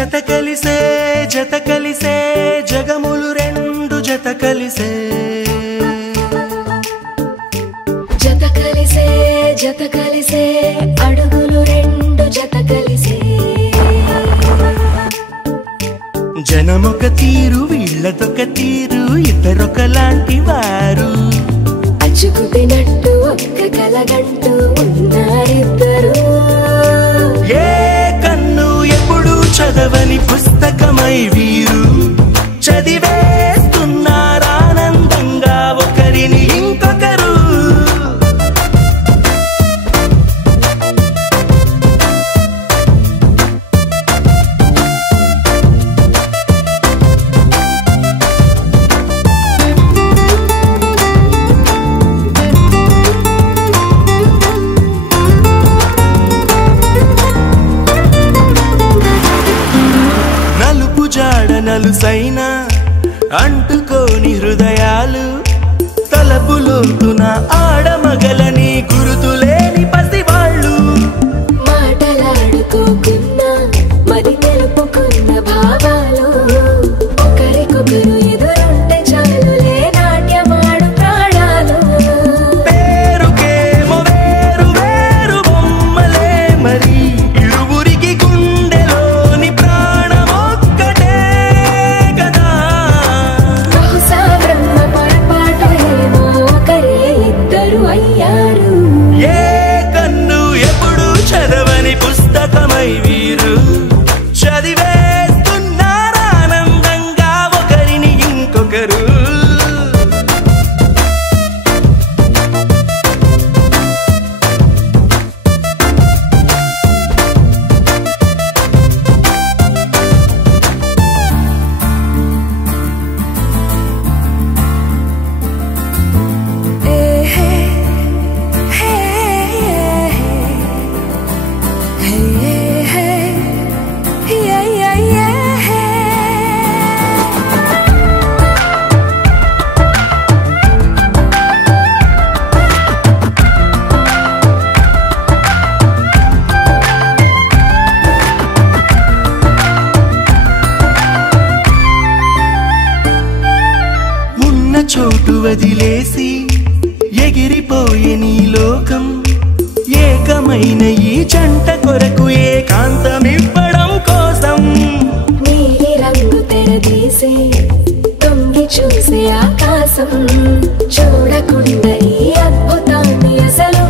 జత కలిసే జగములు రెండు జత కలిసే అడుగులు రెండు జత కలిసే జనమొక తీరు వీళ్ళదొక తీరు ఇద్దరొకలాంటి వారు అచ్చుకుతినట్టు ఒక్క కలగంటూ ఉన్నారిద్దరు ఏ కన్ను ఎప్పుడు చదవని పుస్తకమై వీరు చదివేస్తున్నారానందంగా ఒకరిని ఇంకొకరు నలుసైనా అంటుకోని హృదయాలు తలపులోతున ఆడమగలని గురుతులేని పసివాళ్ళు మాటలాడుకోకున్నా మరి తెలుపుకున్న భావాలు ఒకరికొకరు ఎదురుంటే చాలులే నాట్యమాడు ప్రాణాలు పేరుకేమో వేరు వేరు బొమ్మలే మరి ఇరువురికి గుండెలోని ప్రాణమొక్కటే కదా బహుశా బ్రహ్మ పొరపాటు ఏమో ఒకరే ఇద్దరు అయ్యారు ఏ కన్ను ఎప్పుడు చదవని పుస్తకమై వీరు చదివేస్తున్నారానందంగా ఒకరిని ఇంకొకరు చోటు వదిలేసి ఎగిరిపోయే నీ లోకం ఏకమైన ఈ జంట కొరకు ఏకాంతమివ్వడం కోసం నీలి రంగు తెరదీసే తొంగి చూసే ఆకాశం చూడకుండా ఈ అద్భుతాన్ని అసలు